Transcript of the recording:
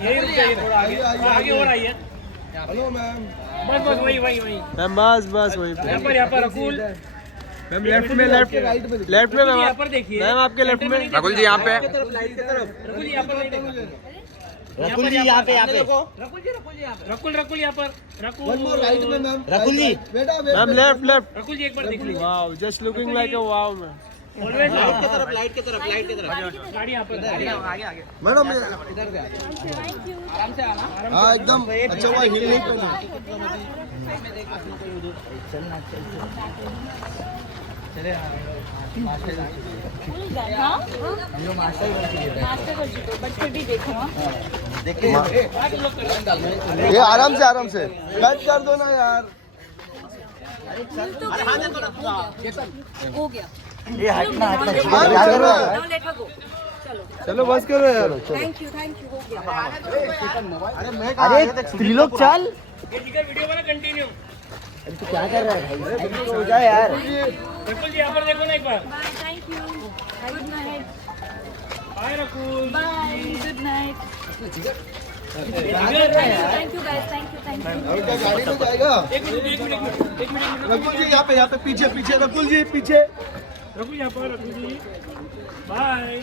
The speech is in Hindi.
यही रुक जाइए, थोड़ा आगे आगे और आइए। Hello ma'am. बस बस वही वही वही मैम बस वहीं पे। यहाँ पर रकुल मैम लेफ्ट में मैम यहाँ पर देखिए। मैम आपके लेफ्ट में। रकुल जी यहाँ पे। रकुल जी यहाँ पर नहीं देखो। रकुल जी यहाँ पे रकुल जी यहाँ पर। रकुल यहाँ पर। रकुल राइट में मैम। रकुल जी बेटा मैम लेफ्ट। रकुल जी एक बार देख लीजिए। Wow just looking like a wow ma'am. Always light की तरफ गाड़ी यहाँ पर आगे मैडम आराम से आना। हाँ एकदम अच्छा हुआ हिल नहीं करना। ये आराम से कट कर दो ना यार। हो गया। ये हटना क्या कर रहा है? Now let her go. चलो चलो बस करो यार। थैंक यू हो गया। अरे त्रिलोक चल। ये जिगर वीडियो वाला कंटिन्यू। तू क्या कर रहा है भाई? हो जा यार। रकुल जी यहाँ पर देखो ना एक बार। Bye thank you good night bye Rakul. Bye good night thank you guys thank you और क्या गाड़ी में जाएगा? एक मिनट रकुल जी यहाँ पे पीछे रकुल जी पीछे। रकुल यहाँ पर रकुल जी बाय।